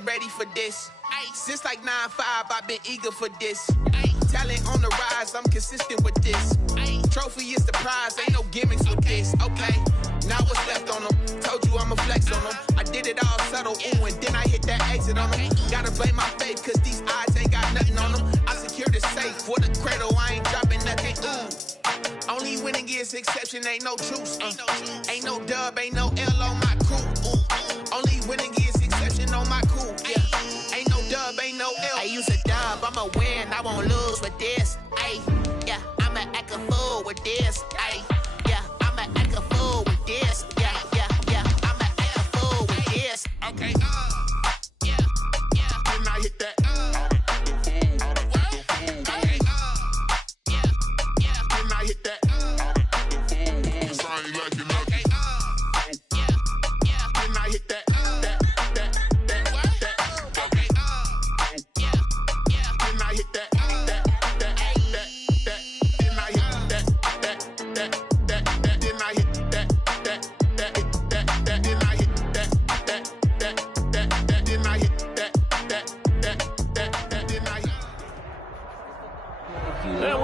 been ready for this. Since like 9-5, I've been eager for this. Talent on the rise, I'm consistent with this. Trophy is the prize, ain't no gimmicks with this. Okay, now what's left on them? Told you I'ma flex on them. I did it all subtle, ooh, and then I hit that exit on them. Gotta blame my faith, cause these odds ain't got nothing on them. I secured the safe for the cradle, I ain't dropping nothing, ooh. Only winning is exception, ain't no truce. Ain't no dub, ain't no L on my crew. Only winning is exception on my crew. Yeah. Ain't no dub, ain't no L. I use a dub, I'ma win, I won't lose with this. Ay, yeah, I'ma act a fool with this. Ay, yeah, I'ma act a fool with this. Yeah, yeah, yeah, I'ma act a fool with this. Okay, yeah, yeah. Then I hit that.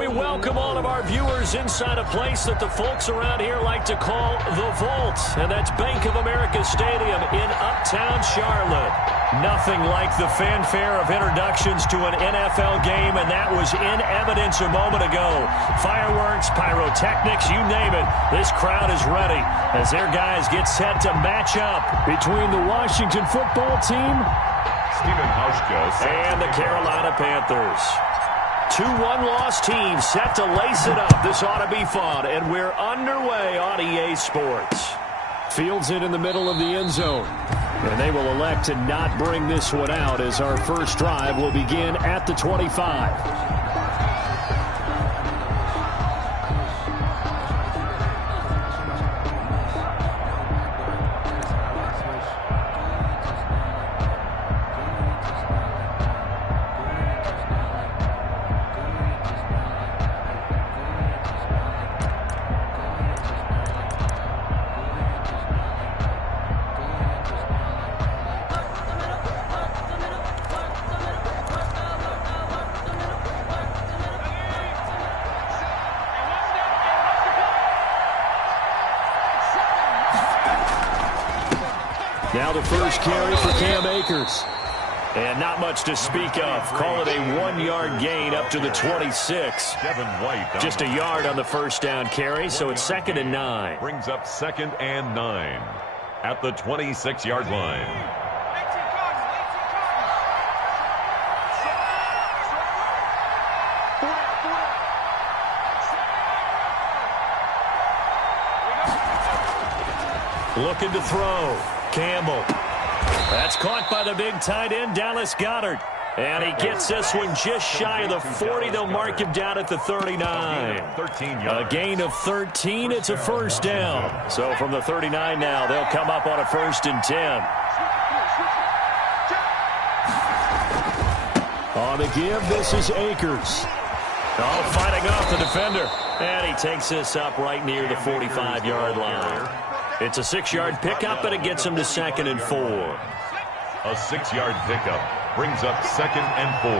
Welcome all of our viewers inside a place that the folks around here like to call the Vault, and that's Bank of America Stadium in Uptown Charlotte. Nothing like the fanfare of introductions to an NFL game, and that was in evidence a moment ago. Fireworks, pyrotechnics, you name it, this crowd is ready as their guys get set to match up between the Washington football team and the Carolina Panthers. 2-1 loss teams set to lace it up. This ought to be fun, and we're underway on EA Sports. Fields it in the middle of the end zone, and they will elect to not bring this one out as our first drive will begin at the 25. Now the first carry for Cam Akers. And not much to speak of. Call it a 1-yard gain up to the 26. Just a yard on the first down carry, so it's 2nd and 9. Brings up 2nd and 9 at the 26-yard line. Looking to throw. Campbell. That's caught by the big tight end, Dallas Goedert. And he gets this one just shy of the 40. They'll mark him down at the 39. A gain of 13. It's a first down. So from the 39 now, they'll come up on a 1st and 10. On the give, this is Akers. Oh, fighting off the defender. And he takes this up right near the 45-yard line. It's a 6-yard pickup, and it gets him to 2nd and 4. A 6-yard pickup brings up 2nd and 4.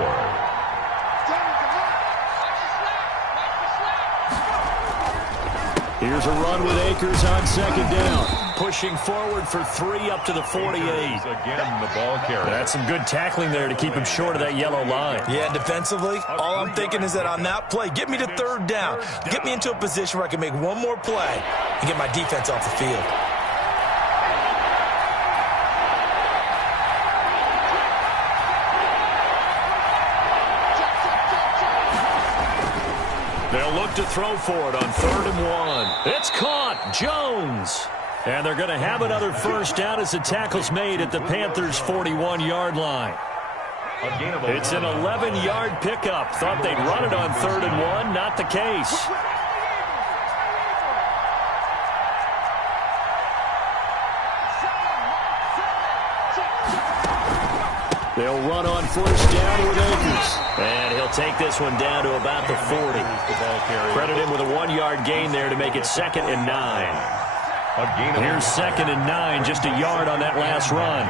Here's a run with Akers on 2nd down. Pushing forward for 3 up to the 48. Again, the ball carrier. That's some good tackling there to keep him short of that yellow line. Yeah, defensively, all I'm thinking is that on that play, get me to 3rd down. Get me into a position where I can make one more play and get my defense off the field. They'll look to throw for it on 3rd and 1. It's caught. Jones. And they're going to have another first down as the tackle's made at the Panthers' 41-yard line. It's an 11-yard pickup. Thought they'd run it on 3rd and 1. Not the case. They'll run on 1st down with Akers. And he'll take this one down to about the 40. Credit him with a 1-yard gain there to make it 2nd and 9. Here's 2nd and 9, just a yard on that last run.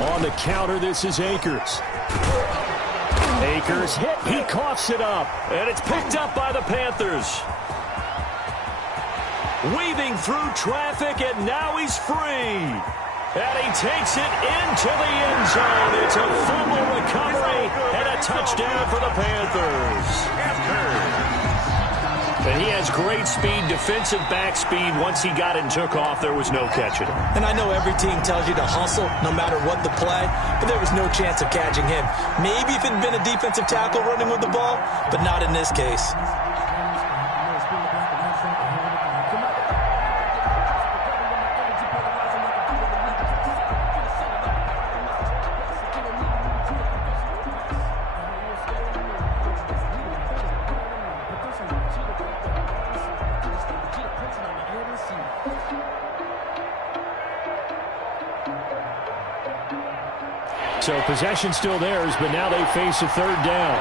On the counter, this is Akers. Akers hit. He coughs it up. And it's picked up by the Panthers. Weaving through traffic, and now he's free. And he takes it into the end zone. It's a fumble recovery and a touchdown for the Panthers. And he has great speed, defensive back speed. Once he got it and took off, there was no catching him. And I know every team tells you to hustle no matter what the play, but there was no chance of catching him. Maybe if it had been a defensive tackle running with the ball, but not in this case. So possession still theirs, but now they face a third down.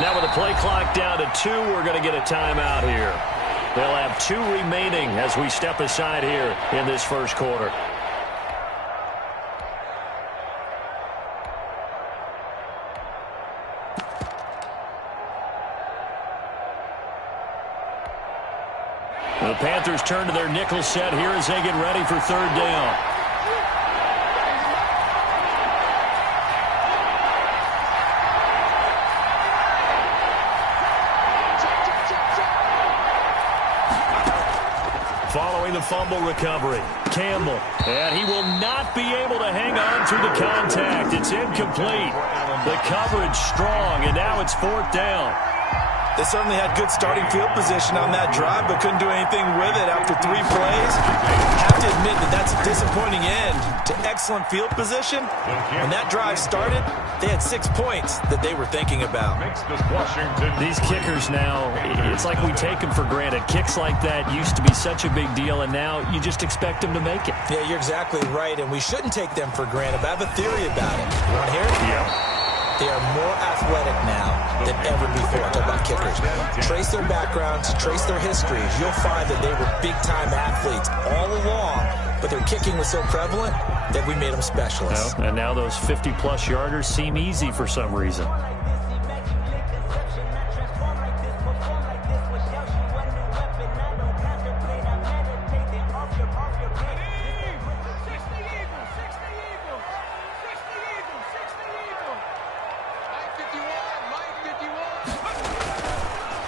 Now with the play clock down to 2, we're going to get a timeout here. They'll have 2 remaining as we step aside here in this first quarter. The Panthers turn to their nickel set here as they get ready for third down. Following the fumble recovery, Campbell. And he will not be able to hang on through the contact. It's incomplete. The coverage strong, and now it's fourth down. They certainly had good starting field position on that drive, but couldn't do anything with it after 3 plays. I have to admit that that's a disappointing end to excellent field position. When that drive started, they had 6 points that they were thinking about. These kickers now, it's like we take them for granted. Kicks like that used to be such a big deal, and now you just expect them to make it. Yeah, you're exactly right, and we shouldn't take them for granted. But I have a theory about it. You want to hear it? Yeah. They are more athletic now than ever before. Talk about kickers. Trace their backgrounds, trace their histories. You'll find that they were big-time athletes all along, but their kicking was so prevalent that we made them specialists. And now those 50-plus yarders seem easy for some reason.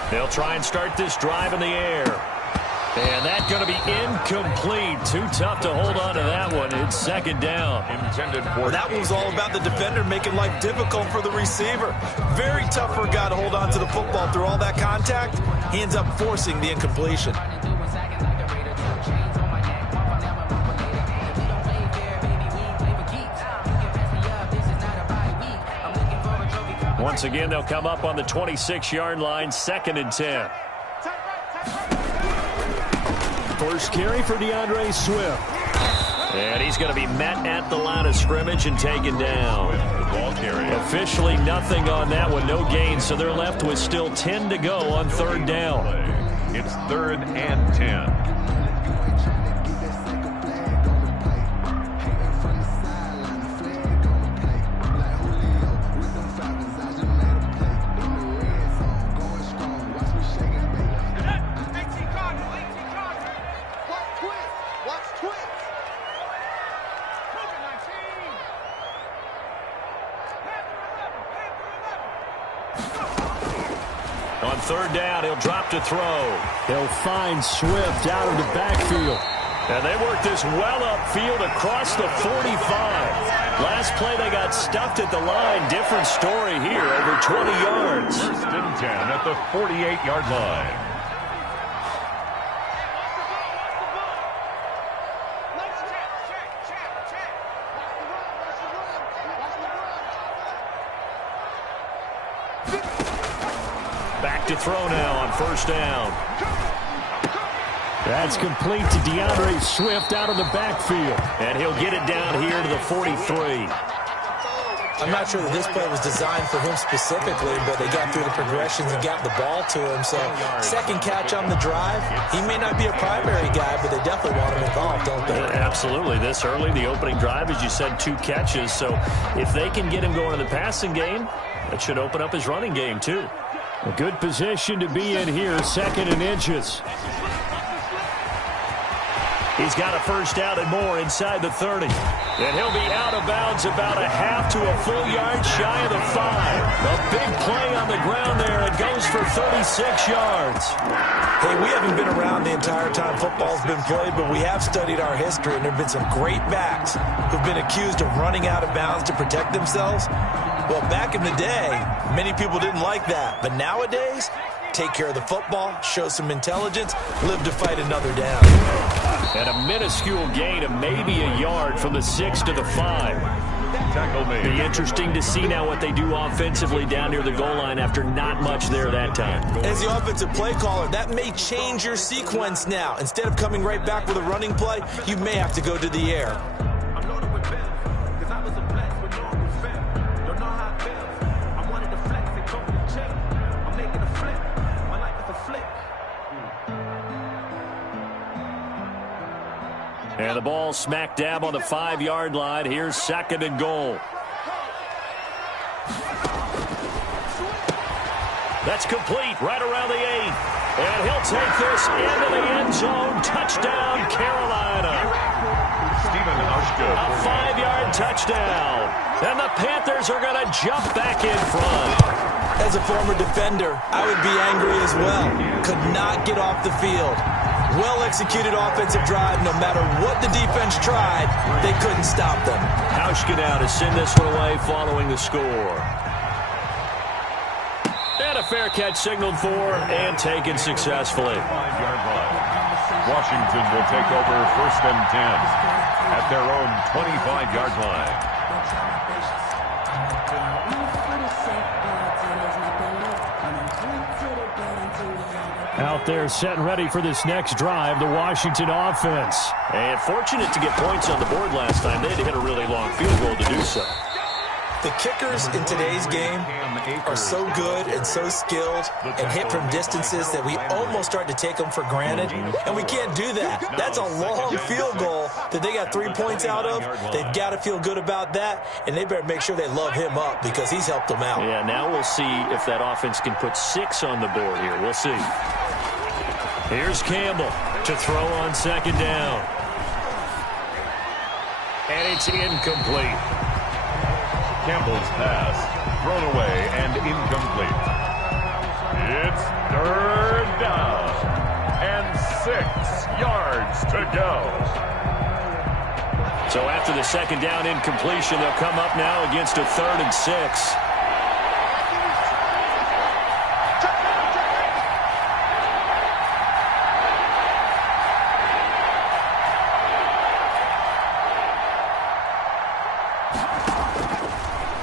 They'll try and start this drive in the air. And that's going to be incomplete. Too tough to hold on to that one. It's second down. Well, that one was all about the defender making life difficult for the receiver. Very tough for a guy to hold on to the football through all that contact. He ends up forcing the incompletion. Once again, they'll come up on the 26-yard line, 2nd and 10. First carry for DeAndre Swift. And he's going to be met at the line of scrimmage and taken down. Officially nothing on that one, no gain, so they're left with still 10 to go on third down. It's 3rd and 10. On third down, he'll drop to throw. They'll find Swift out of the backfield. And they work this well upfield across the 45. Last play, they got stuffed at the line. Different story here, over 20 yards. 1st and 10 at the 48-yard line. Back to throw now on first down. That's complete to DeAndre Swift out of the backfield. And he'll get it down here to the 43. I'm not sure that this play was designed for him specifically, but they got through the progressions and got the ball to him. So second catch on the drive. He may not be a primary guy, but Absolutely. This early, the opening drive, as you said, 2 catches. So if they can get him going in the passing game, that should open up his running game, too. A good position to be in here, 2nd and inches. He's got a first down and more inside the 30. And he'll be out of bounds about a half to a full yard shy of the 5. A big play on the ground there. It goes for 36 yards. Hey, we haven't been around the entire time football's been played, but we have studied our history, and there have been some great backs who've been accused of running out of bounds to protect themselves. Well, back in the day, many people didn't like that. But nowadays, take care of the football, show some intelligence, live to fight another down. And a minuscule gain of maybe a yard from the 6 to the 5. Tackle made. Be interesting to see now what they do offensively down near the goal line after not much there that time. As the offensive play caller, that may change your sequence now. Instead of coming right back with a running play, you may have to go to the air. And the ball smack dab on the 5-yard line. Here's 2nd and goal. That's complete right around the 8. And he'll take this into the end zone. Touchdown, Carolina. A 5-yard touchdown. And the Panthers are going to jump back in front. As a former defender, I would be angry as well. Could not get off the field. Well-executed offensive drive. No matter what the defense tried, they couldn't stop them. Hauschka now to send this one away following the score. And a fair catch signaled for and taken successfully. 5-yard line. Washington will take over 1st and 10 at their own 25-yard line. Out there set and ready for this next drive, the Washington offense. And fortunate to get points on the board last time. They had to hit a really long field goal to do so. The kickers in today's game are so good and so skilled and hit from distances that we almost start to take them for granted, and we can't do that. That's a long field goal that they got 3 points out of. They've got to feel good about that, and they better make sure they love him up because he's helped them out. Yeah, now we'll see if that offense can put 6 on the board here. We'll see. Here's Campbell to throw on 2nd down. And it's incomplete. Campbell's pass thrown away and incomplete. It's 3rd down and 6 yards to go. So after the 2nd down incompletion, they'll come up now against a 3rd and 6.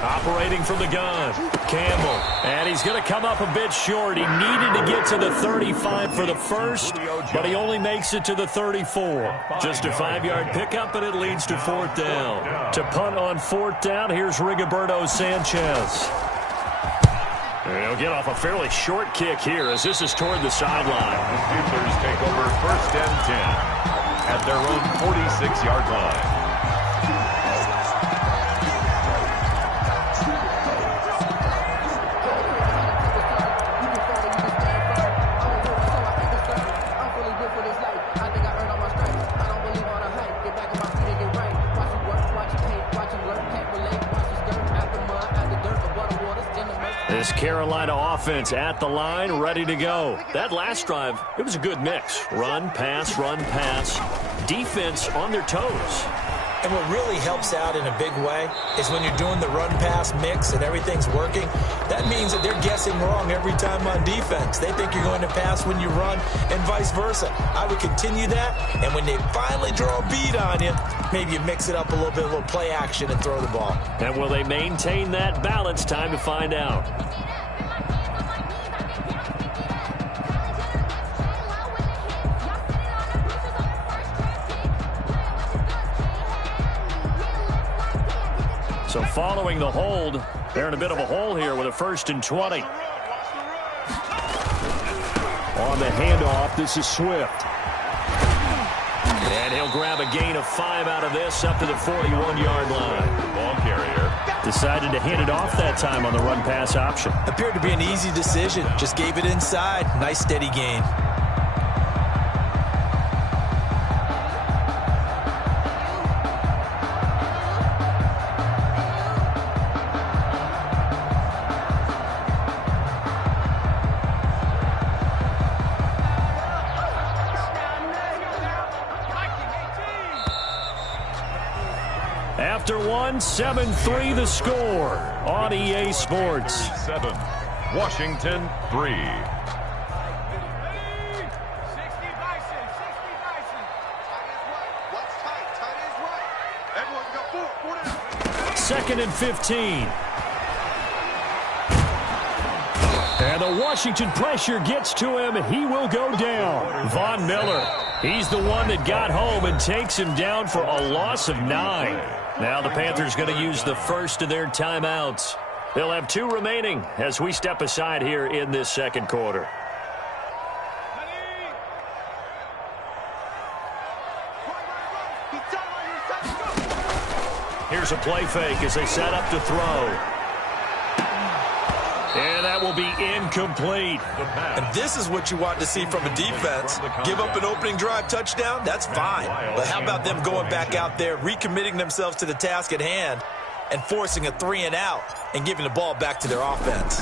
Operating from the gun, Campbell. And he's going to come up a bit short. He needed to get to the 35 for the first, but he only makes it to the 34. Just a 5-yard pickup, and it leads to 4th down. To punt on 4th down, here's Rigoberto Sanchez. And he'll get off a fairly short kick here as this is toward the sideline. The Panthers take over 1st and 10 at their own 46-yard line. This Carolina offense at the line, ready to go. That last drive, it was a good mix. Run, pass, defense on their toes. And what really helps out in a big way is when you're doing the run-pass mix and everything's working, that means that they're guessing wrong every time on defense. They think you're going to pass when you run and vice versa. I would continue that, and when they finally draw a bead on you, maybe you mix it up a little play action and throw the ball. And will they maintain that balance? Time to find out. So following the hold, they're in a bit of a hole here with a 1st and 20. On the handoff, this is Swift. Yeah, And he'll grab a gain of 5 out of this up to the 41-yard line. Ball carrier. Decided to hand it off that time on the run-pass option. Appeared to be an easy decision. Just gave it inside. Nice steady gain. After one, 7-3 the score on EA Sports. 7, Washington 3. Second and 15. And the Washington pressure gets to him. He will go down. Von Miller, he's the one that got home and takes him down for a loss of 9. Now the Panthers going to use the first of their timeouts. They'll have 2 remaining as we step aside here in this second quarter. Here's a play fake as they set up to throw. And that will be incomplete. And this is what you want to see from a defense. Give up an opening drive touchdown, that's fine. But how about them going back out there, recommitting themselves to the task at hand, and forcing a 3-and-out and giving the ball back to their offense.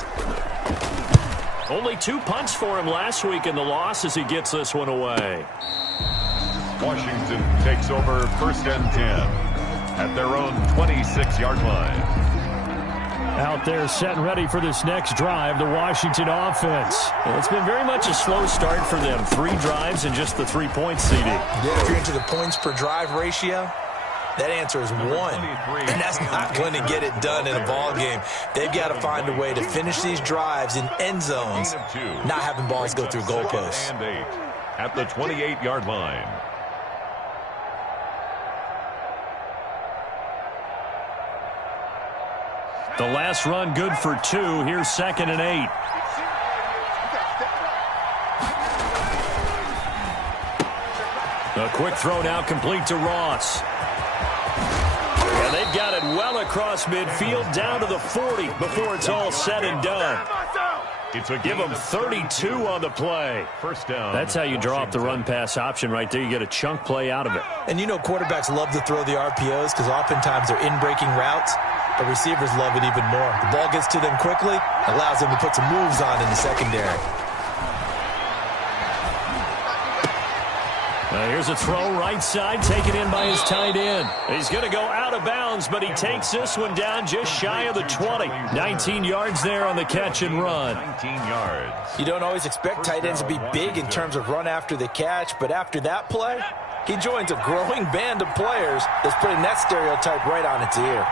Only 2 punts for him last week in the loss as he gets this one away. Washington takes over first and 10 at their own 26-yard line. Out there set and ready for this next drive, the Washington offense. Well, it's been very much a slow start for them. 3 drives and just the 3-point CD. Yeah, if you're into the points per drive ratio, that answer is 1. And that's not going to get it done in a ball game. They've got to find a way to finish these drives in end zones, not having balls go through goalposts. And 8 at the 28-yard line. The last run good for 2. Here's second and 8. A quick throw now complete to Ross. And they've got it well across midfield down to the 40 before it's all said and done. Give them 32 on the play. First down. That's how you draw up the run-pass option right there. You get a chunk play out of it. And you know quarterbacks love to throw the RPOs because oftentimes they're in-breaking routes. The receivers love it even more. The ball gets to them quickly, allows them to put some moves on in the secondary. Here's a throw right side, taken in by his tight end. He's going to go out of bounds, but he takes this one down just shy of the 20. 19 yards there on the catch and run. 19 yards. You don't always expect tight ends to be big in terms of run after the catch, but after that play, he joins a growing band of players that's putting that stereotype right on its ear.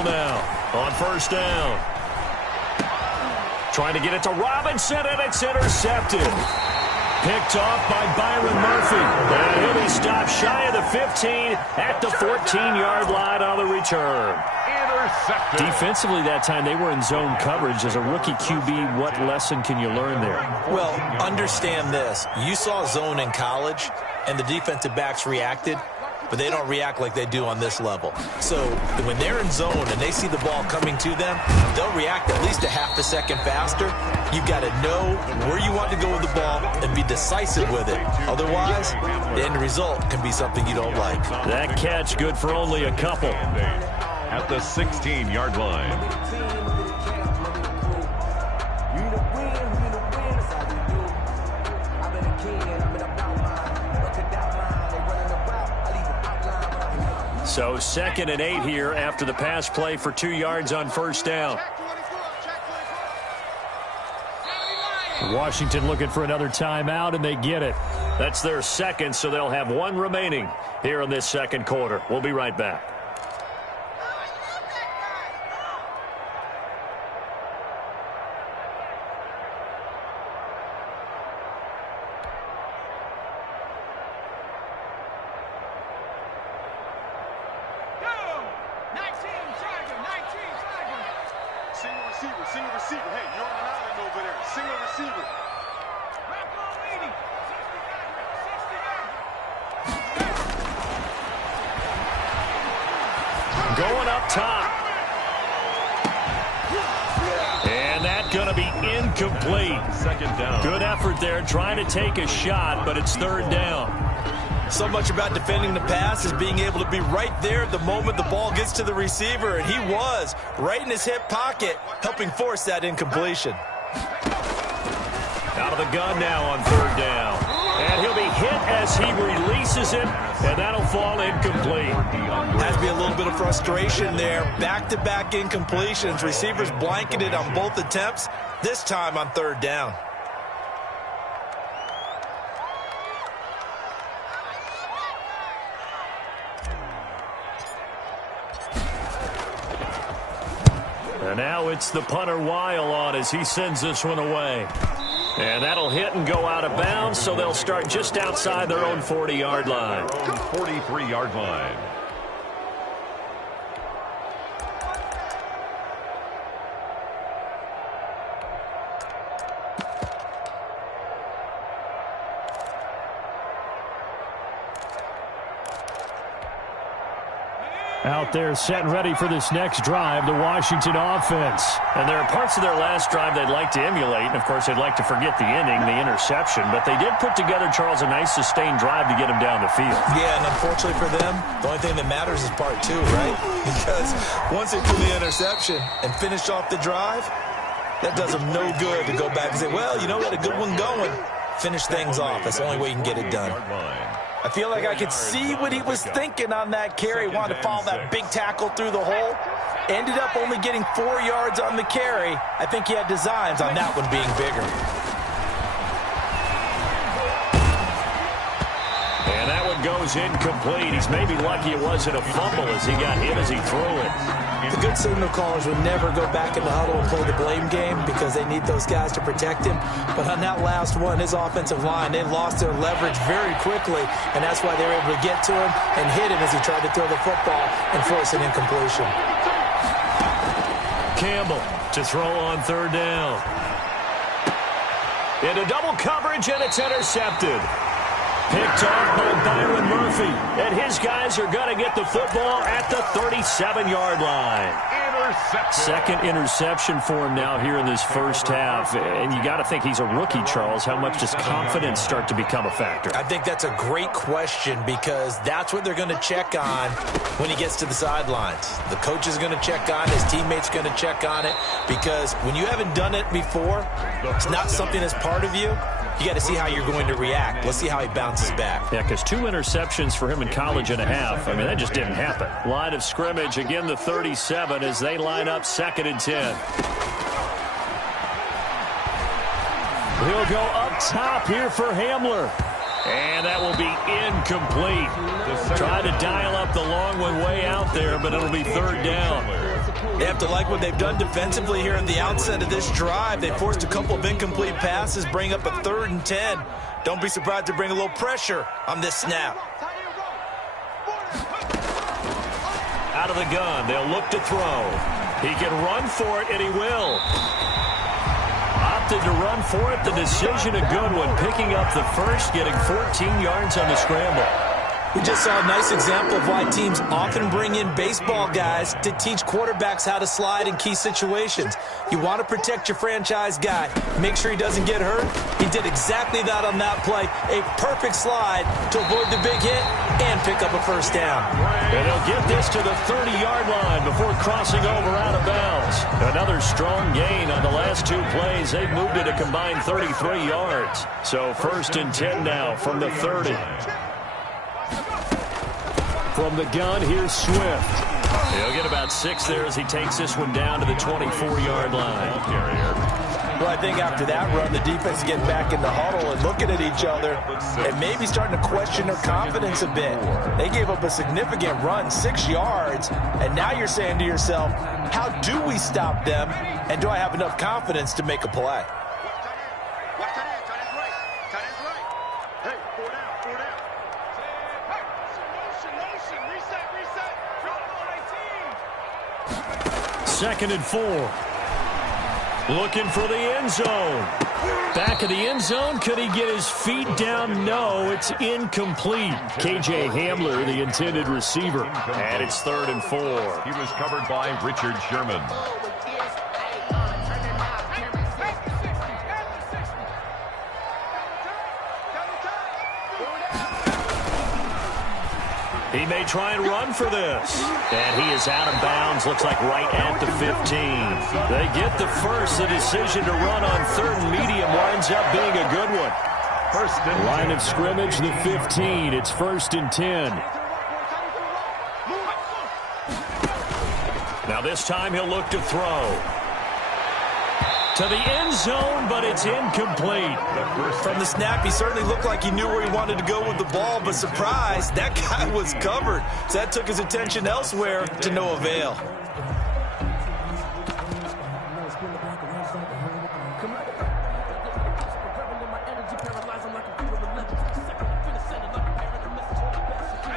Now on first down. Trying to get it to Robinson, and it's intercepted. Picked off by Byron Murphy. And he'll be stopped shy of the 15 at the 14-yard line on the return. Intercepted. Defensively that time, they were in zone coverage. As a rookie QB, what lesson can you learn there? Well, understand this. You saw zone in college, and the defensive backs reacted, but they don't react like they do on this level. So when they're in zone and they see the ball coming to them, they'll react at least a half a second faster. You've got to know where you want to go with the ball and be decisive with it. Otherwise, the end result can be something you don't like. That catch good for only a couple. At the 16-yard line. So second and 8 here after the pass play for 2 yards on first down. Washington looking for another timeout, and they get it. That's their second, so they'll have 1 remaining here in this second quarter. We'll be right back. Single receiver. Hey, you're on an island over there. Single receiver. Going up top. And that's going to be incomplete. Second down. Good effort there trying to take a shot, but it's third down. So much about defending the pass is being able to be right there at the moment the ball gets to the receiver, and he was right in his hip pocket, helping force that incompletion. Out of the gun now on third down. And he'll be hit as he releases it, and that'll fall incomplete. Has to be a little bit of frustration there. Back-to-back incompletions. Receivers blanketed on both attempts, this time on third down. And now it's the punter Weil on as he sends this one away. And that'll hit and go out of bounds, so they'll start just outside their own 40-yard line. 43-yard line. Out there set and ready for this next drive, the Washington offense. And there are parts of their last drive they'd like to emulate. And, of course, they'd like to forget the inning, the interception. But they did put together, Charles, a nice sustained drive to get them down the field. Yeah, and unfortunately for them, the only thing that matters is part two, right? Because once they threw the interception and finished off the drive, that does them no good to go back and say, well, you know, we had a good one going. Finish things off. That's the only way you can get it done. I feel like I could see what he was thinking on that carry. Wanted to follow that big tackle through the hole. Ended up only getting 4 yards on the carry. I think he had designs on that one being bigger. And that one goes incomplete. He's maybe lucky it wasn't a fumble as he got hit as he threw it. The good signal callers would never go back in the huddle and play the blame game because they need those guys to protect him. But on that last one, his offensive line, they lost their leverage very quickly, and that's why they were able to get to him and hit him as he tried to throw the football and force an incompletion. Campbell to throw on third down. Into double coverage, and it's intercepted. Picked off by Byron Murphy. And his guys are going to get the football at the 37-yard line. Second interception for him now here in this first half. And you got to think he's a rookie, Charles. How much does confidence start to become a factor? I think that's a great question because that's what they're going to check on when he gets to the sidelines. The coach is going to check on it. His teammates going to check on it because when you haven't done it before, it's not something that's part of you. You got to see how you're going to react. Let's see how he bounces back. Yeah, because 2 interceptions for him in college and a half. I mean, that just didn't happen. Line of scrimmage, again, the 37 as they line up 2nd and 10. He'll go up top here for Hamler. And that will be incomplete. Try to dial up the long one way out there, but it'll be third down. They have to like what they've done defensively here at the outset of this drive. They forced a couple of incomplete passes, bring up a 3rd and 10. Don't be surprised to bring a little pressure on this snap. Out of the gun, they'll look to throw. He can run for it, and he will. Opted to run for it. The decision a good one. Picking up the first, getting 14 yards on the scramble. We just saw a nice example of why teams often bring in baseball guys to teach quarterbacks how to slide in key situations. You want to protect your franchise guy. Make sure he doesn't get hurt. He did exactly that on that play. A perfect slide to avoid the big hit and pick up a first down. And he'll get this to the 30-yard line before crossing over out of bounds. Another strong gain on the last 2 plays. They've moved it a combined 33 yards. So 1st and 10 now from the 30. From the gun, here's Swift. He'll get about 6 there as he takes this one down to the 24-yard line. Well, I think after that run, the defense is getting back in the huddle and looking at each other and maybe starting to question their confidence a bit. They gave up a significant run, 6 yards, and now you're saying to yourself, how do we stop them, and do I have enough confidence to make a play? Second and 4. Looking for the end zone. Back of the end zone. Could he get his feet down? No, it's incomplete. K.J. Hamler, the intended receiver. And it's 3rd and 4. He was covered by Richard Sherman. He may try and run for this. And he is out of bounds, looks like right at the 15. They get the first. The decision to run on 3rd and medium winds up being a good one. Line of scrimmage, the 15. It's 1st and 10. Now this time he'll look to throw. To the end zone, but it's incomplete. From the snap, he certainly looked like he knew where he wanted to go with the ball, but surprise, that guy was covered. So that took his attention elsewhere to no avail.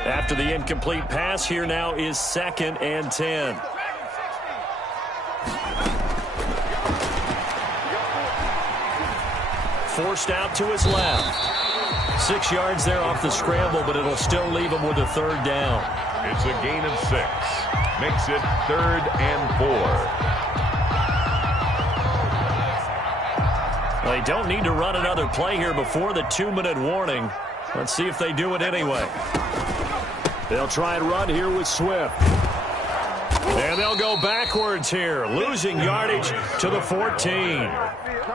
After the incomplete pass, here now is 2nd and 10. Forced out to his left. 6 yards there off the scramble, but it'll still leave him with a 3rd down. It's a gain of 6. Makes it 3rd and 4. They don't need to run another play here before the 2-minute warning. Let's see if they do it anyway. They'll try and run here with Swift. And they'll go backwards here, losing yardage to the 14.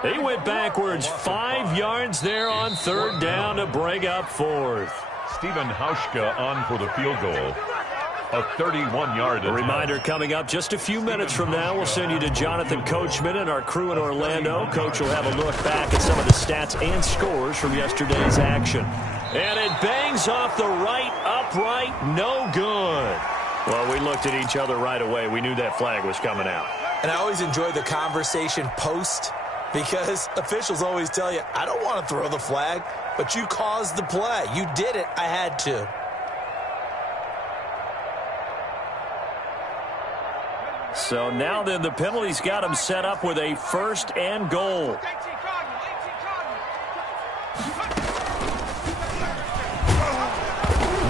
He went backwards 5 yards there on 3rd down to bring up 4th. Stephen Hauschka on for the field goal. A 31-yard attempt. A reminder coming up just a few minutes from now. We'll send you to Jonathan Coachman and our crew in Orlando. Coach will have a look back at some of the stats and scores from yesterday's action. And it bangs off the right upright. No good. Well, we looked at each other right away. We knew that flag was coming out. And I always enjoy the conversation post, because officials always tell you, I don't want to throw the flag, but you caused the play. You did it. I had to. So now then the penalty's got him set up with a 1st and goal.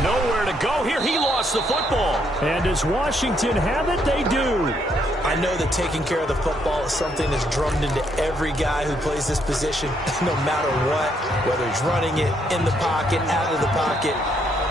Nowhere to go here. He lost the football. And does Washington have it? They do. I know that taking care of the football is something that's drummed into every guy who plays this position, no matter what, whether he's running it, in the pocket, out of the pocket.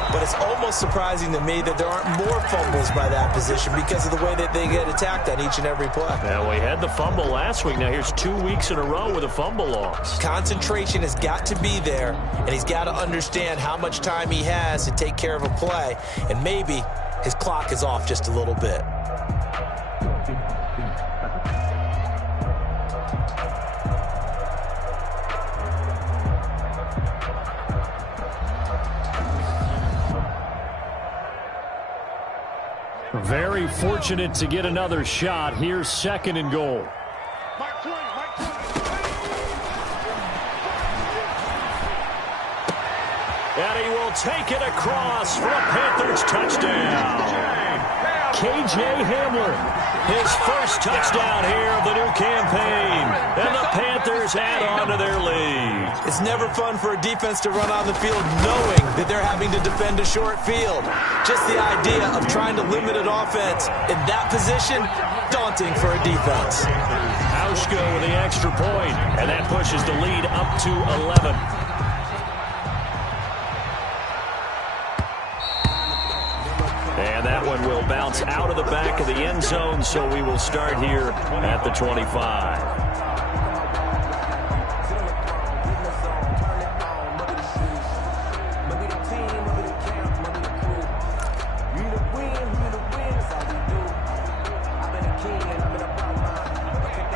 But it's almost surprising to me that there aren't more fumbles by that position because of the way that they get attacked on each and every play. Now, we had the fumble last week. Now, here's 2 weeks in a row with a fumble loss. Concentration has got to be there, and he's got to understand how much time he has to take care of a play, and maybe his clock is off just a little bit. Very fortunate to get another shot. Here's 2nd and goal. And he will take it across for a Panthers touchdown. K.J. Hamler, his first touchdown here of the new campaign. And the Panthers add on to their lead. It's never fun for a defense to run on the field knowing that they're having to defend a short field. Just the idea of trying to limit an offense in that position, daunting for a defense. Hauschka with the extra point, and that pushes the lead up to 11. And that one will bounce out of the back of the end zone, so we will start here at the 25.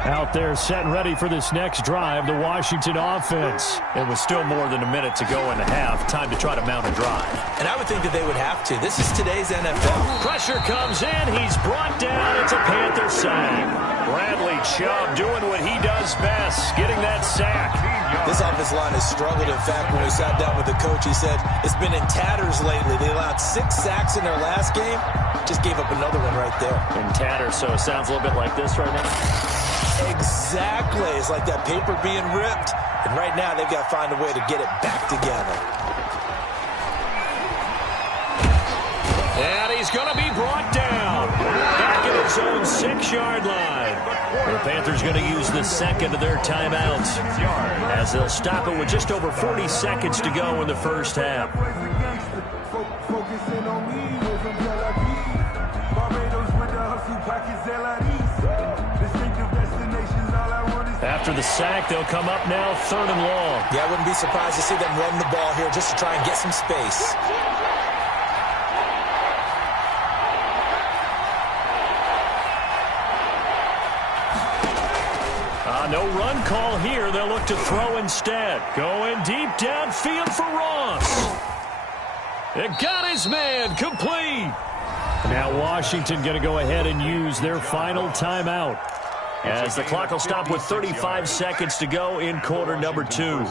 Out there set and ready for this next drive, the Washington offense. And with still more than a minute to go in the half, time to try to mount a drive. And I would think that they would have to. This is today's NFL. Pressure comes in. He's brought down. It's a Panther sack. Bradley Chubb doing what he does best, getting that sack. This offensive line has struggled. In fact, when we sat down with the coach, he said it's been in tatters lately. They allowed 6 sacks in their last game. Just gave up another one right there. In tatters, so it sounds a little bit like this right now. Exactly. It's like that paper being ripped. And right now, they've got to find a way to get it back together. And he's going to be brought down. Back at his own 6-yard line. The Panthers going to use the second of their timeouts as they'll stop it with just over 40 seconds to go in the first half. After the sack, they'll come up now 3rd and long. Yeah, I wouldn't be surprised to see them run the ball here just to try and get some space. No run call here. They'll look to throw instead. Going deep downfield for Ross. It got his man complete. Now Washington going to go ahead and use their final timeout as the clock will stop with 35 seconds to go in quarter number 2.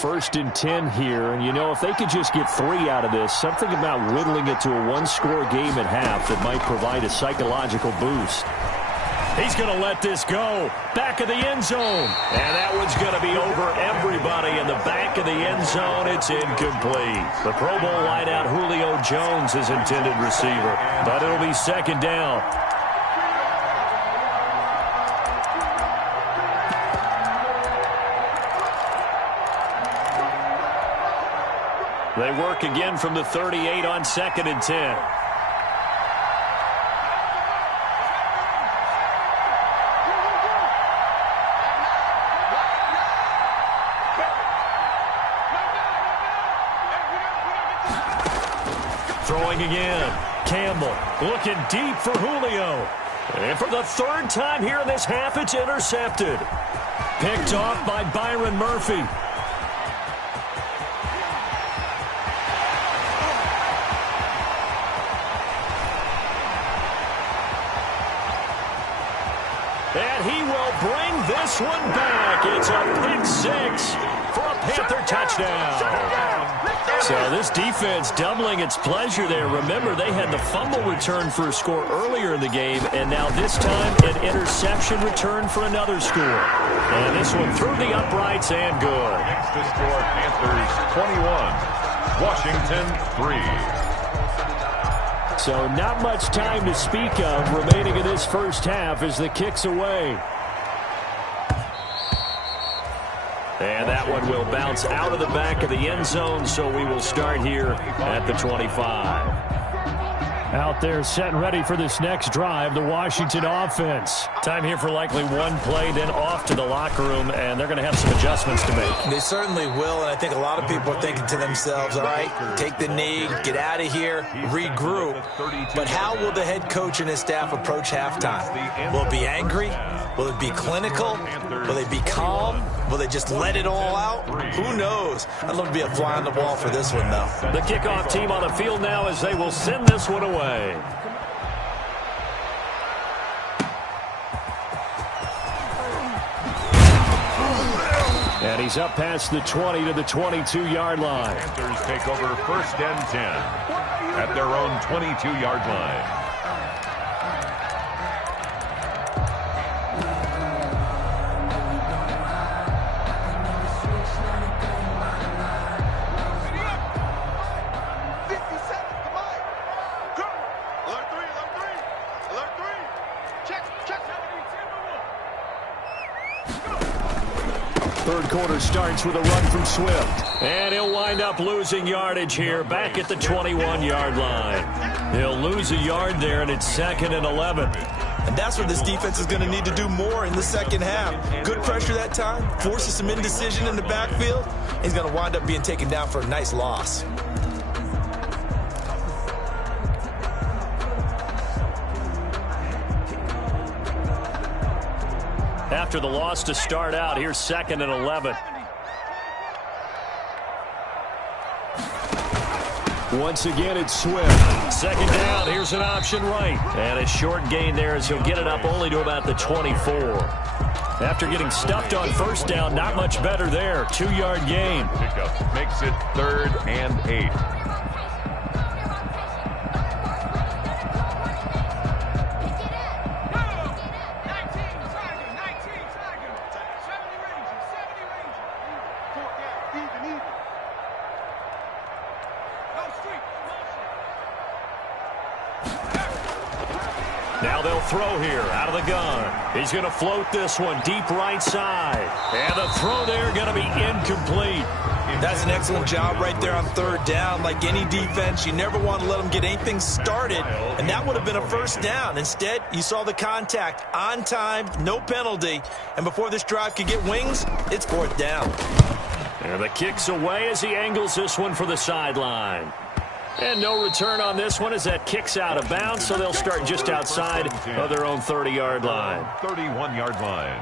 First and 10 here, and you know, if they could just get 3 out of this, something about whittling it to a one-score game at half that might provide a psychological boost. He's going to let this go. Back of the end zone. And that one's going to be over everybody in the back of the end zone. It's incomplete. The Pro Bowl wideout Julio Jones is intended receiver, but it'll be second down. They work again from the 38 on 2nd and 10. Throwing again. Campbell looking deep for Julio. And for the 3rd time here in this half, it's intercepted. Picked off by Byron Murphy. And he will bring this one back. It's a pick-6 for a Panther touchdown. So this defense doubling its pleasure there. Remember, they had the fumble return for a score earlier in the game, and now this time an interception return for another score. And this one through the uprights and good. Next to score, Panthers 21, Washington 3. So not much time to speak of remaining in this first half as the kick's away. And that one will bounce out of the back of the end zone, so we will start here at the 25. Out there set and ready for this next drive, the Washington offense. Time here for likely one play, then off to the locker room, and they're going to have some adjustments to make. They certainly will, and I think a lot of people are thinking to themselves, all right, take the knee, get out of here, regroup. But how will the head coach and his staff approach halftime? Will it be angry? Will it be clinical? Will they be calm? Will they just let it all out? Who knows? I'd love to be a fly on the wall for this one, though. The kickoff team on the field now as they will send this one away. And he's up past the 20 to the 22-yard line. Panthers take over 1st and 10 at their own 22-yard line. Third quarter starts with a run from Swift. And he'll wind up losing yardage here back at the 21-yard line. He'll lose a yard there, and it's 2nd and 11. And that's what this defense is going to need to do more in the second half. Good pressure that time, forces some indecision in the backfield. He's going to wind up being taken down for a nice loss. After the loss to start out, here's 2nd and 11. Once again, it's Swift. Second down, here's an option right. And a short gain there as he'll get it up only to about the 24. After getting stuffed on first down, not much better there. 2-yard gain. Pickup makes it 3rd and 8. Now they'll throw here out of the gun. He's going to float this one deep right side. And the throw there going to be incomplete. That's an excellent job right there on 3rd down. Like any defense, you never want to let them get anything started, and that would have been a first down. Instead, you saw the contact on time, no penalty, and before this drive could get wings, it's 4th down. And the kick's away as he angles this one for the sideline. And no return on this one as that kick's out of bounds, so they'll start just outside of their own 30-yard line. 31-yard line.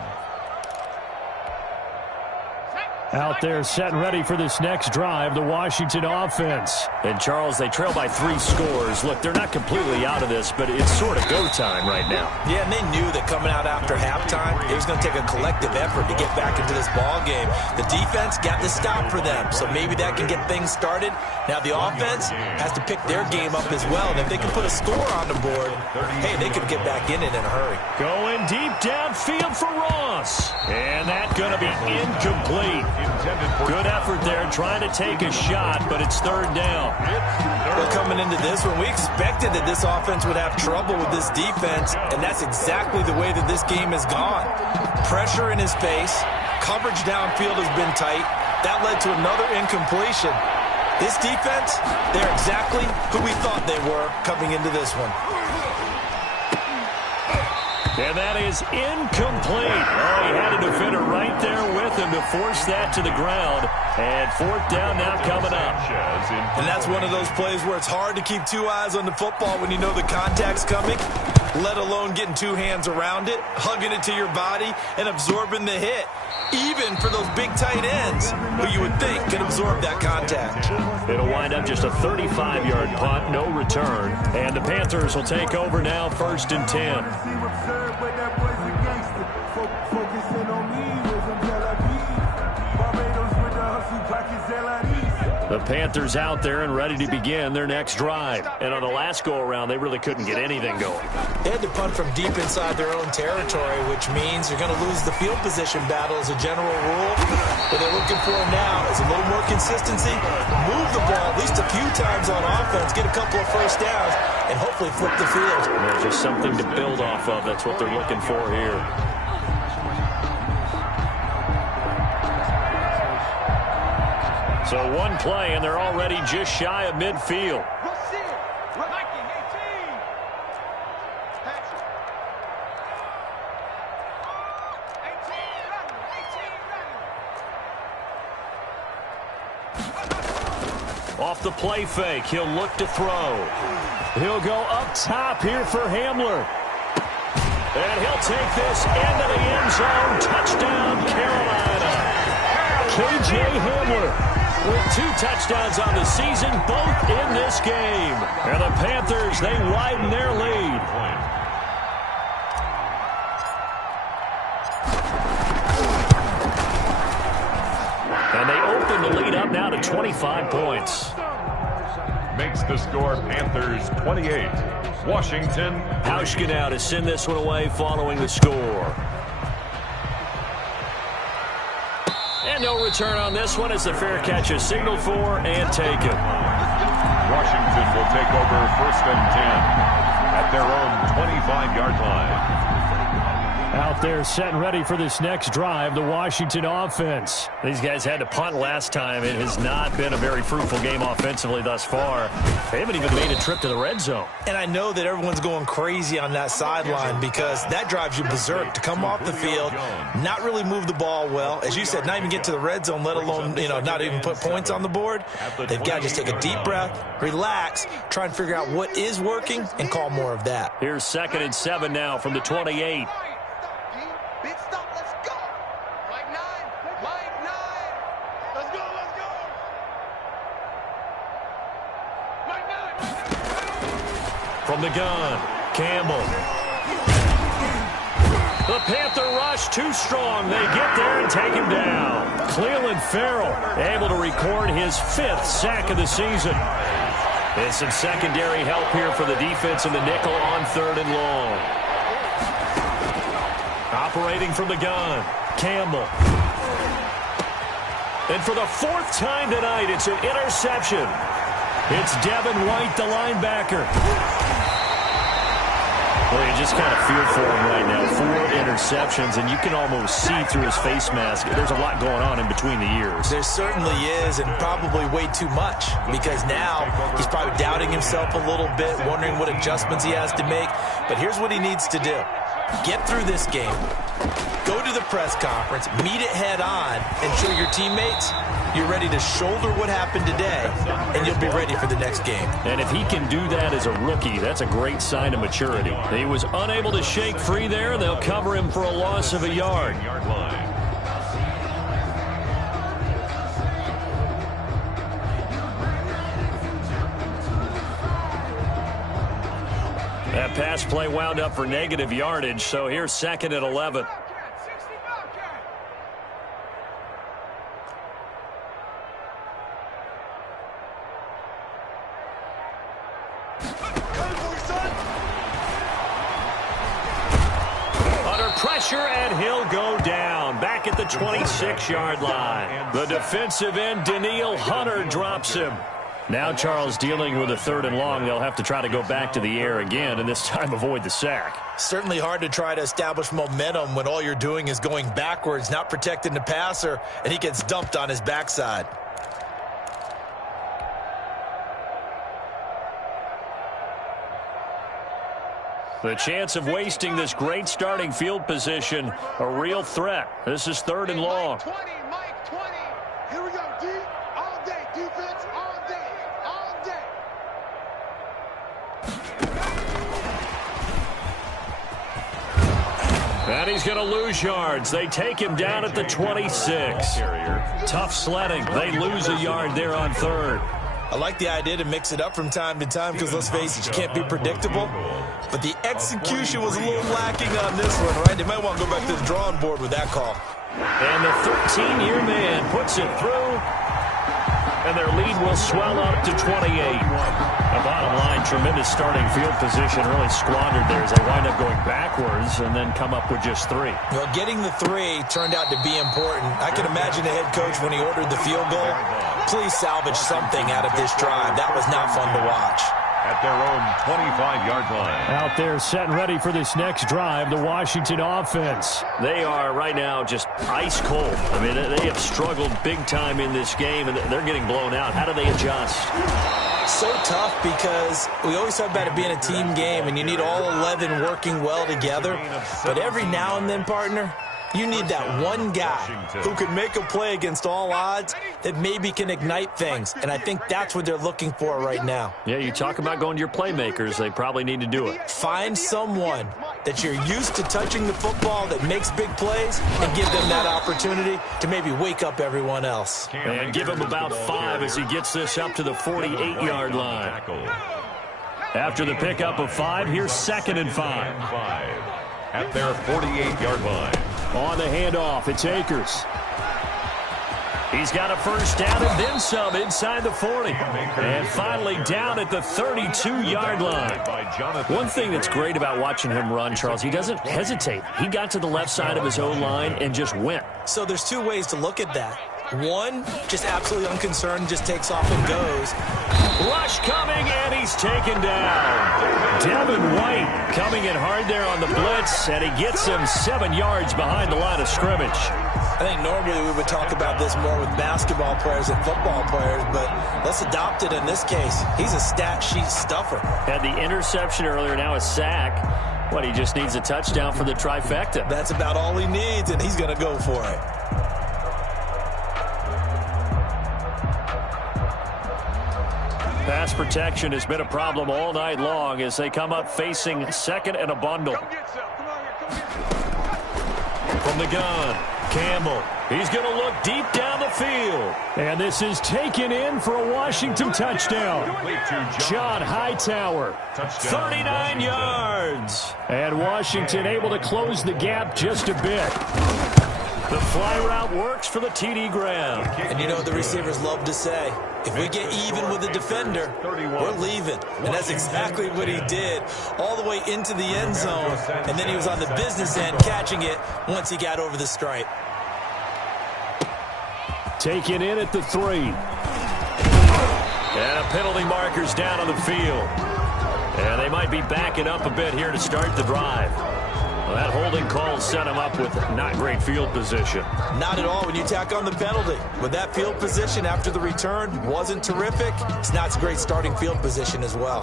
Out there set and ready for this next drive, the Washington offense. And, Charles, they trail by 3 scores. Look, they're not completely out of this, but it's sort of go time right now. Yeah, and they knew that coming out after halftime, it was going to take a collective effort to get back into this ball game. The defense got the stop for them, so maybe that can get things started. Now the offense has to pick their game up as well, and if they can put a score on the board, hey, they could get back in it in a hurry. Going deep downfield for Ross. And that's going to be incomplete. Good effort there trying to take a shot, but it's 3rd down. Well, coming into this one, we expected that this offense would have trouble with this defense, and that's exactly the way that this game has gone. Pressure in his face, coverage downfield has been tight. That led to another incompletion. This defense, they're exactly who we thought they were coming into this one. And that is incomplete. Oh, he had a defender right there with him to force that to the ground. And 4th down now coming up. And that's one of those plays where it's hard to keep 2 eyes on the football when you know the contact's coming, let alone getting 2 hands around it, hugging it to your body, and absorbing the hit. Even for those big tight ends who you would think could absorb that contact. It'll wind up just a 35-yard punt, no return. And the Panthers will take over now, 1st and 10. The Panthers out there and ready to begin their next drive. And on the last go-around, they really couldn't get anything going. They had to punt from deep inside their own territory, which means you're going to lose the field position battle as a general rule. What they're looking for now is a little more consistency, move the ball at least a few times on offense, get a couple of first downs, and hopefully flip the field. Yeah, just something to build off of. That's what they're looking for here. So one play, and they're already just shy of midfield. Off the play fake, he'll look to throw. He'll go up top here for Hamler. And he'll take this into the end zone. Touchdown, Carolina. K.J. Hamler with 2 touchdowns on the season, both in this game. And the Panthers, they widen their lead. And they open the lead up now to 25 points. Makes the score Panthers 28. Washington. Hauschka now to send this one away following the score. And no return on this one as the fair catch is signaled for and taken. Washington will take over 1st and 10 at their own 25-yard line. Out there set and ready for this next drive, the Washington offense. These guys had to punt last time. It has not been a very fruitful game offensively thus far. They haven't even made a trip to the red zone. And I know that everyone's going crazy on that sideline because that drives you berserk to come off the field, not really move the ball well. As you said, not even get to the red zone, let alone, not even put points on the board. They've got to just take a deep breath, relax, try and figure out what is working, and call more of that. Here's 2nd and 7 now from the 28. From the gun, Campbell. The Panther rush too strong. They get there and take him down. Cleveland Farrell able to record his 5th sack of the season. And some secondary help here for the defense in the nickel on 3rd and long. Operating from the gun, Campbell. And for the 4th time tonight, it's an interception. It's Devin White, the linebacker. Well, you just kind of feel for him right now. 4 interceptions, and you can almost see through his face mask. There's a lot going on in between the ears. There certainly is, and probably way too much, because now he's probably doubting himself a little bit, wondering what adjustments he has to make. But here's what he needs to do. Get through this game. Go to the press conference, meet it head on, and show your teammates you're ready to shoulder what happened today, and you'll be ready for the next game. And if he can do that as a rookie, that's a great sign of maturity. He was unable to shake free there. They'll cover him for a loss of a yard. That pass play wound up for negative yardage, so here's 2nd and 11. Pressure, and he'll go down. Back at the 26-yard line. The defensive end, Daniil Hunter, drops him. Now Charles dealing with a 3rd and long. They'll have to try to go back to the air again, and this time avoid the sack. Certainly hard to try to establish momentum when all you're doing is going backwards, not protecting the passer, and he gets dumped on his backside. The chance of wasting this great starting field position, a real threat. This is 3rd and long. Mike 20, Mike 20. Here we go, D. All day, defense, all day, all day. And he's going to lose yards. They take him down at the 26. Tough sledding. They lose a yard there on 3rd. I like the idea to mix it up from time to time because, let's face it, you can't be predictable. But the execution was a little lacking on this one, right? They might want to go back to the drawing board with that call. And the 13-year man puts it through, and their lead will swell up to 28. The bottom line, tremendous starting field position, really squandered there as they wind up going backwards and then come up with just 3. Well, getting the 3 turned out to be important. I can imagine the head coach when he ordered the field goal. Please salvage something out of this drive. That was not fun to watch. At their own 25-yard line. Out there set and ready for this next drive, the Washington offense. They are right now just ice cold. I mean, they have struggled big time in this game, and they're getting blown out. How do they adjust? So tough because we always talk about it being a team game, and you need all 11 working well together. But every now and then, partner, you need that one guy who can make a play against all odds that maybe can ignite things. And I think that's what they're looking for right now. Yeah, you talk about going to your playmakers. They probably need to do it. Find someone that you're used to touching the football that makes big plays and give them that opportunity to maybe wake up everyone else. And give him about 5 as he gets this up to the 48-yard line. After the pickup of 5, here's 2nd and 5. At their 48-yard line. On the handoff, it's Akers. He's got a first down and then some inside the 40. And finally down at the 32-yard line. One thing that's great about watching him run, Charles, he doesn't hesitate. He got to the left side of his O-line and just went. So there's 2 ways to look at that. One, just absolutely unconcerned, just takes off and goes. Rush coming, and he's taken down. Devin White coming in hard there on the blitz, and he gets him 7 yards behind the line of scrimmage. I think normally we would talk about this more with basketball players and football players, but let's adopt it in this case. He's a stat sheet stuffer. Had the interception earlier, now a sack. What, he just needs a touchdown for the trifecta. That's about all he needs, and he's going to go for it. Pass protection has been a problem all night long as they come up facing 2nd and a bundle. From the gun, Campbell. He's going to look deep down the field. And this is taken in for a Washington touchdown. John Hightower, 39 yards. And Washington able to close the gap just a bit. The fly route works for the TD Graham. And you know what the receivers love to say? If we get even with the defender, we're leaving. And that's exactly what he did, all the way into the end zone. And then he was on the business end catching it once he got over the stripe. Taken in at the 3. And a penalty marker's down on the field. And they might be backing up a bit here to start the drive. Well, that holding call set him up with not great field position. Not at all when you tack on the penalty. With that field position after the return wasn't terrific, it's not a great starting field position as well.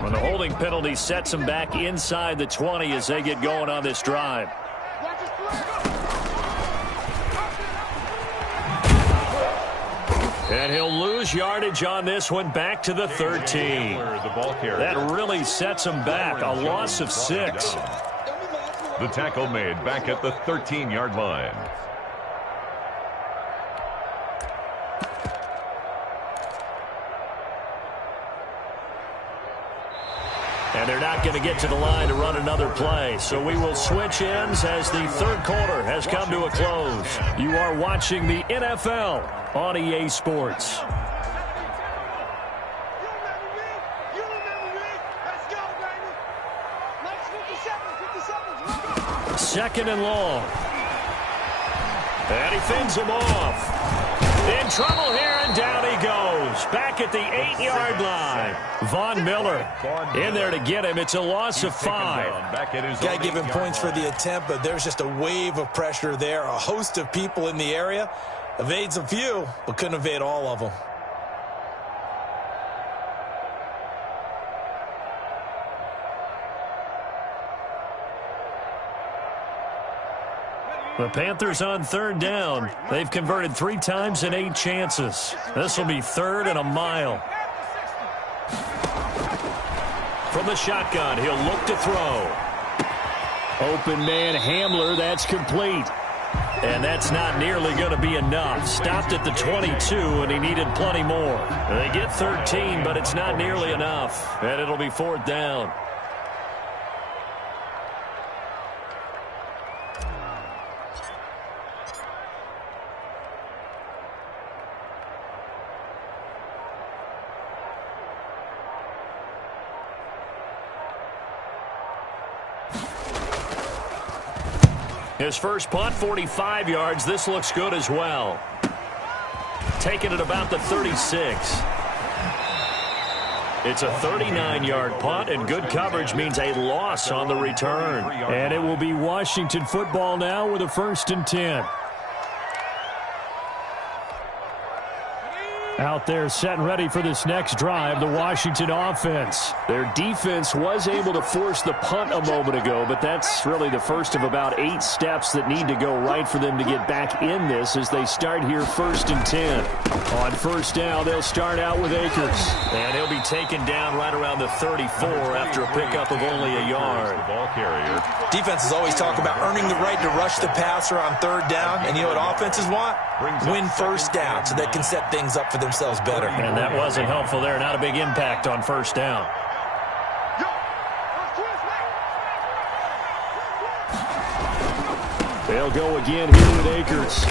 When the holding penalty sets him back inside the 20 as they get going on this drive. And he'll lose yardage on this one, back to the 13. That really sets him back, a loss of 6. The tackle made back at the 13-yard line. And they're not going to get to the line to run another play. So we will switch ends as the third quarter has come to a close. You are watching the NFL on EA Sports. Second and long. And he fends him off. In trouble here, and down he goes. Back at the 8-yard line. Von Miller in there to get him. It's a loss of 5. Got to give him points for the attempt, but there's just a wave of pressure there. A host of people in the area. Evades a few, but couldn't evade all of them. The Panthers on third down. They've converted 3 times in 8 chances. This will be 3rd and a mile. From the shotgun, he'll look to throw. Open man Hamler, that's complete. And that's not nearly going to be enough. Stopped at the 22, and he needed plenty more. They get 13, but it's not nearly enough. And it'll be 4th down. His first punt, 45 yards. This looks good as well. Taking it about the 36. It's a 39-yard punt, and good coverage means a loss on the return. And it will be Washington football now with a 1st and 10. Out there set and ready for this next drive, the Washington offense. Their defense was able to force the punt a moment ago, but that's really the first of about 8 steps that need to go right for them to get back in this as they start here 1st and 10. On 1st down, they'll start out with Akers. And he'll be taken down right around the 34 after a pickup of only a yard. Defenses always talk about earning the right to rush the passer on 3rd down, and you know what offenses want? Win 1st down so they can set things up for themselves better. And that wasn't helpful there. Not a big impact on 1st down. They'll go again here with Akers.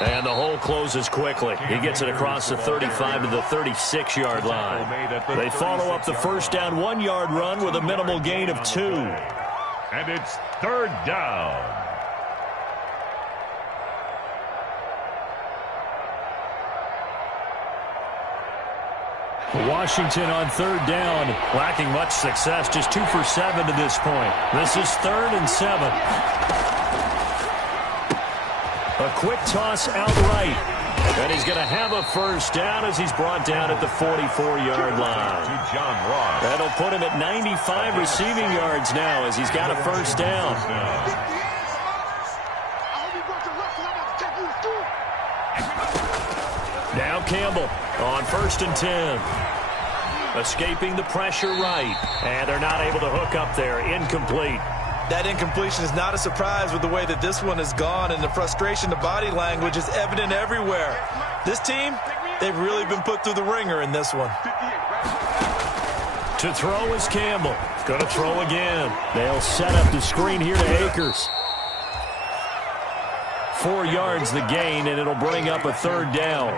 And the hole closes quickly. He gets it across the 35 to the 36-yard line. They follow up the 1st down 1-yard run with a minimal gain of 2. And it's 3rd down. Washington on 3rd down. Lacking much success, just 2 for 7 to this point. This is 3rd and 7. A quick toss out right. And he's going to have a 1st down as he's brought down at the 44-yard line. That'll put him at 95 receiving yards now as he's got a 1st down. Now Campbell on 1st and 10. Escaping the pressure right. And they're not able to hook up there. Incomplete. That incompletion is not a surprise with the way that this one has gone, and the frustration, the body language is evident everywhere. This team, they've really been put through the ringer in this one. To throw is Campbell. Going to throw again. They'll set up the screen here to Akers. 4 yards the gain, and it'll bring up a third down.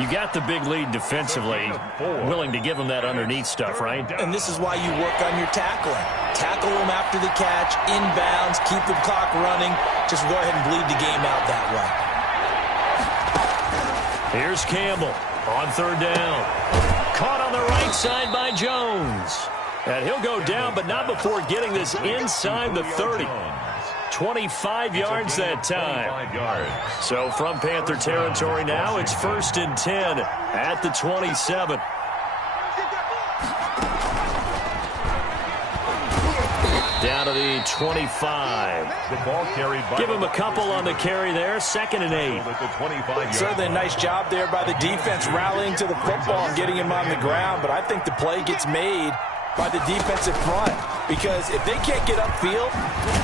You got the big lead defensively. Willing to give them that underneath stuff, right? And this is why you work on your tackling. Tackle them after the catch, inbounds, keep the clock running. Just go ahead and bleed the game out that way. Here's Campbell on third down. Caught on the right side by Jones. And he'll go down, but not before getting this inside the 30. 25 yards that time. So from Panther territory now, it's 1st and 10 at the 27. Down to the 25. The ball carried by Give him a couple on the carry there. 2nd and 8. Certainly a nice job there by the defense rallying to the football and getting him on the ground, but I think the play gets made by the defensive front, because if they can't get upfield,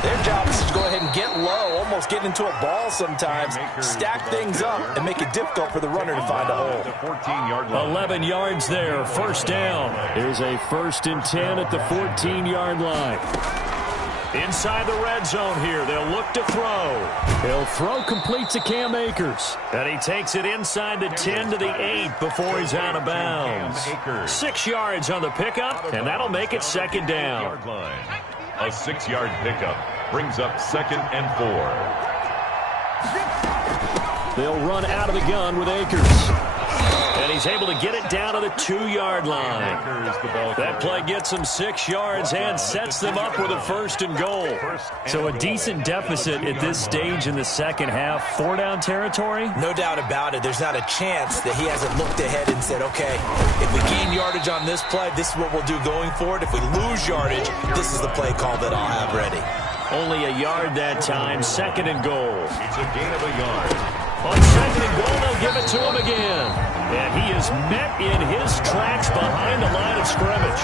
their job is to go ahead and get low, almost get into a ball sometimes, stack things up, and make it difficult for the runner to find a hole. 11 yards there, 1st down. Here's a 1st and 10 at the 14-yard line. Inside the red zone here, they'll look to throw. He'll throw complete to Cam Akers. And he takes it inside the 10 to the 8 before he's out of bounds. 6 yards on the pickup, and that'll make it 2nd down. A 6-yard pickup brings up 2nd and 4. They'll run out of the gun with Akers. And he's able to get it down to the 2-yard line. That play gets them 6 yards and sets them up with a 1st and goal. So a decent deficit at this stage in the second half. 4-down territory? No doubt about it. There's not a chance that he hasn't looked ahead and said, okay, if we gain yardage on this play, this is what we'll do going forward. If we lose yardage, this is the play call that I'll have ready. Only a yard that time. 2nd and goal. It's a gain of a yard. On 2nd and goal, they'll give it to him again. And he is met in his tracks behind the line of scrimmage.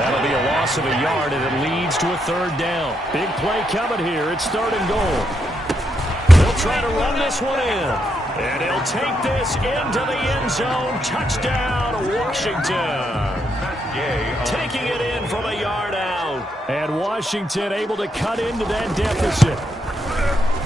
That'll be a loss of a yard, and it leads to a 3rd down. Big play coming here. It's 3rd and goal. They'll try to run this one in. And he'll take this into the end zone. Touchdown, Washington. Taking it in from a yard out. And Washington able to cut into that deficit.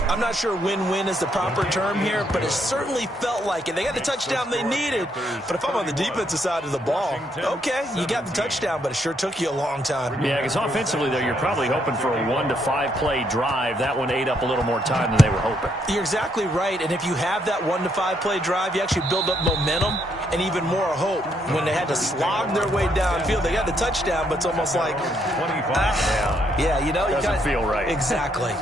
I'm not sure win-win is the proper term here, but it certainly felt like it. They got the touchdown they needed, but if I'm on the defensive side of the ball, okay, you got the touchdown, but it sure took you a long time. Yeah, because offensively, though, you're probably hoping for a 1 to 5 play drive. That one ate up a little more time than they were hoping. You're exactly right, and if you have that 1 to 5 play drive, you actually build up momentum and even more hope. When they had to slog their way downfield, they got the touchdown, but it's almost like, yeah, you know, doesn't feel right. Exactly.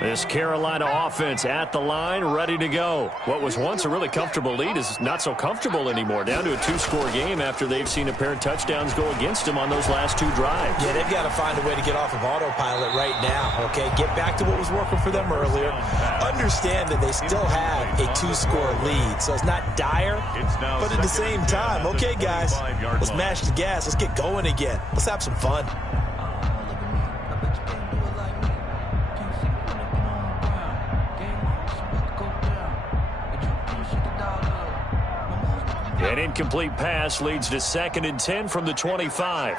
This Carolina offense at the line, ready to go. What was once a really comfortable lead is not so comfortable anymore. Down to a 2-score game after they've seen a pair of touchdowns go against them on those last 2 drives. Yeah, they've got to find a way to get off of autopilot right now, okay? Get back to what was working for them earlier. Understand that they still have a 2-score lead, so it's not dire, but at the same time, okay, guys, let's mash the gas. Let's get going again. Let's have some fun. An incomplete pass leads to 2nd and 10 from the 25.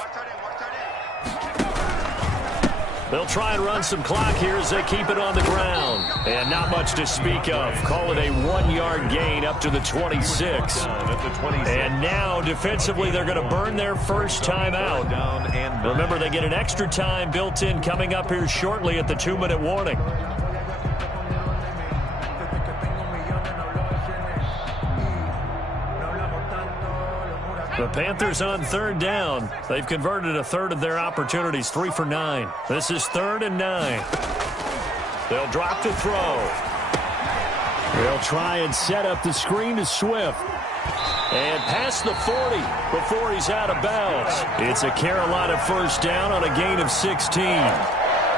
They'll try and run some clock here as they keep it on the ground. And not much to speak of. Call it a 1-yard gain up to the 26. And now, defensively, they're going to burn their first time out. Remember, they get an extra time built in coming up here shortly at the 2-minute warning. The Panthers on 3rd down. They've converted a third of their opportunities, 3 for 9. This is 3rd and 9. They'll drop to throw. They'll try and set up the screen to Swift. And past the 40 before he's out of bounds. It's a Carolina 1st down on a gain of 16.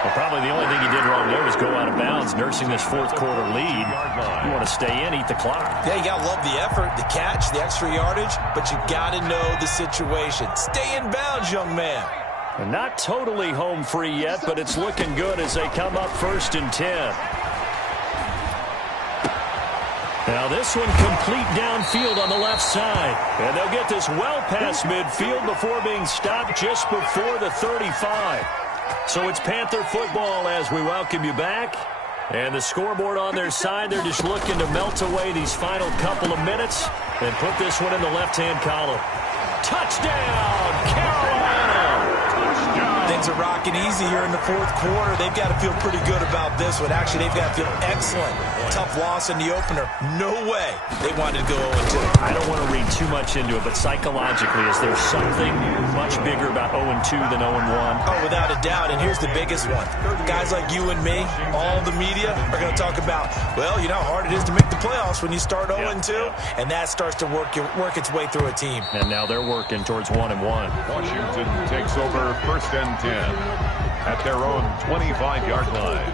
Well, probably the only thing he did wrong there was go out of bounds, nursing this fourth quarter lead. You want to stay in, eat the clock. Yeah, you got to love the effort, the catch, the extra yardage, but you got to know the situation. Stay in bounds, young man. And not totally home free yet, but it's looking good as they come up 1st and 10. Now this one complete downfield on the left side. And they'll get this well past midfield before being stopped just before the 35. So it's Panther football as we welcome you back. And the scoreboard on their side, they're just looking to melt away these final couple of minutes and put this one in the left-hand column. Touchdown, Carolina! Things are rocking easy here in the fourth quarter. They've got to feel pretty good about this one. Actually, they've got to feel excellent. Tough loss in the opener. No way they wanted to go 0-2. I don't want to read too much into it, but psychologically, is there something much bigger about 0-2 than 0-1? Oh, without a doubt, and here's the biggest one. Guys like you and me, all the media, are going to talk about, well, you know how hard it is to make the playoffs when you start 0-2, and that starts to work its way through a team. And now they're working towards 1-1. Washington takes over 1st and 10 at their own 25-yard line.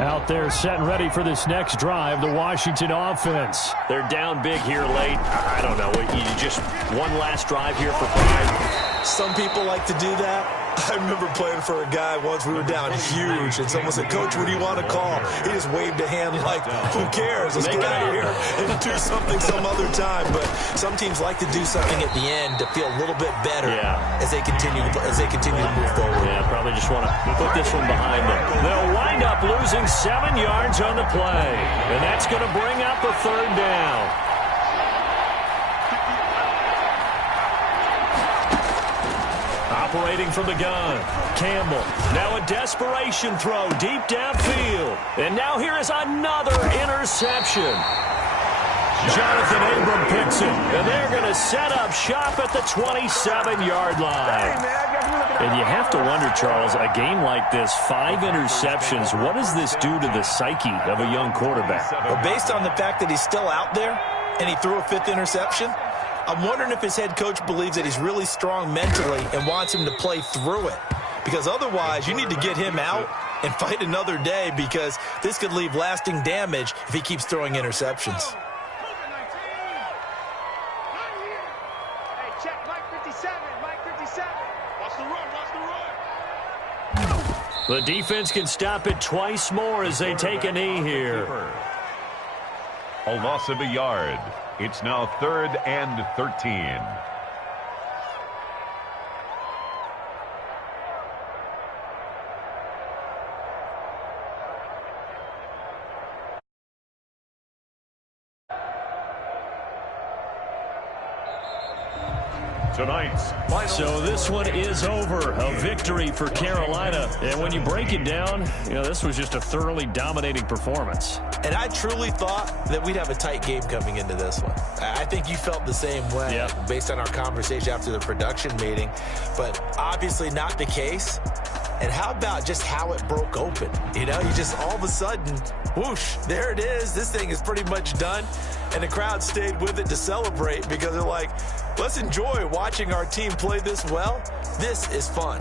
Out there set and ready for this next drive, the Washington offense. They're down big here late. I don't know. You just one last drive here for pride. Some people like to do that. I remember playing for a guy once. We were down huge, and someone said, "Coach, what do you want to call?" He just waved a hand like, who cares? Let's get out of here and do something some other time. But some teams like to do something at the end to feel a little bit better as they continue to move forward. Yeah, probably just want to put this one behind them. They'll wind up losing 7 yards on the play, and that's going to bring up a 3rd down. Operating from the gun, Campbell. Now a desperation throw deep downfield. And now here is another interception. Jonathan Abram picks it. And they're going to set up shop at the 27-yard line. And you have to wonder, Charles, a game like this, 5 interceptions, what does this do to the psyche of a young quarterback? Well, based on the fact that he's still out there and he threw a 5th interception, I'm wondering if his head coach believes that he's really strong mentally and wants him to play through it. Because otherwise, you need to get him out and fight another day, because this could leave lasting damage if he keeps throwing interceptions. Hey, check Mike 57. Mike 57. Watch the run. Watch the run. The defense can stop it twice more as they take a knee here. A loss of a yard. It's now 3rd and 13. Tonight's final. So this one is over. A victory for Carolina. And when you break it down, this was just a thoroughly dominating performance. And I truly thought that we'd have a tight game coming into this one. I think you felt the same way based on our conversation after the production meeting. But obviously not the case. And how about just how it broke open? You just all of a sudden, whoosh, there it is. This thing is pretty much done. And the crowd stayed with it to celebrate, because they're like, let's enjoy watching our team play this well. This is fun.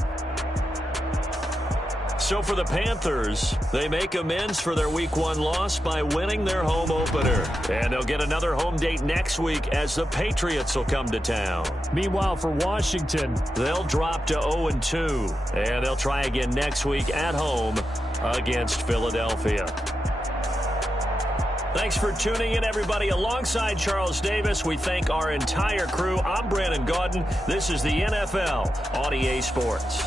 So for the Panthers, they make amends for their Week 1 loss by winning their home opener. And they'll get another home date next week as the Patriots will come to town. Meanwhile, for Washington, they'll drop to 0-2. And they'll try again next week at home against Philadelphia. Thanks for tuning in, everybody. Alongside Charles Davis, we thank our entire crew. I'm Brandon Gaudin. This is the NFL on EA Sports.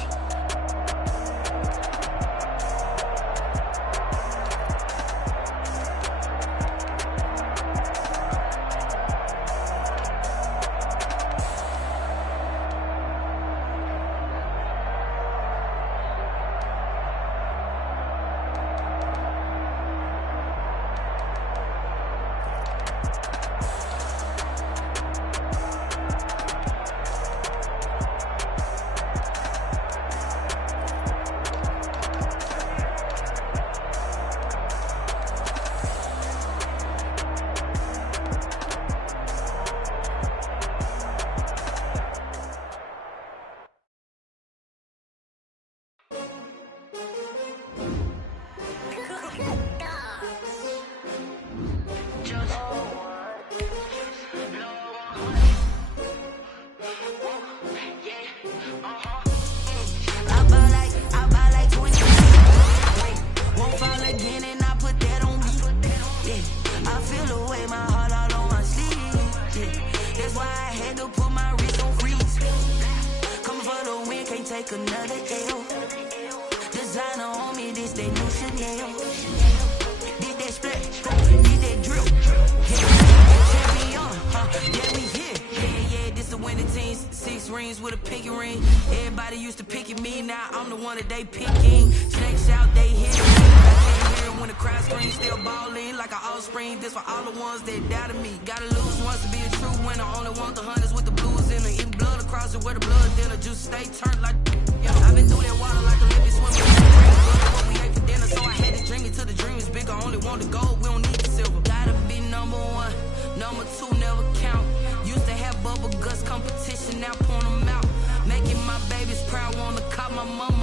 take another L. Designer on me, this they new Chanel. Did that split, did that drill. Champion, yeah, we here. Yeah, this the winning team. 6 rings with a pinky ring. Everybody used to pick at me, now I'm the one that they picking. Snakes out, they hit me. I can't hear when the crowd screams, still balling like an offspring. This for all the ones that doubted me. Gotta lose once to be a true winner. Only want the hunters with the blues in it. Eating blood across it where the blood thinner. Juice stay turned like, I've been through that water like a Olympic swimmer. What we ate for dinner, so I had to drink it till the dream is bigger. Only want the gold, we don't need the silver. Gotta be number 1, number 2 never count. Used to have bubble guts competition, now point them out. Making my babies proud, wanna cop my mama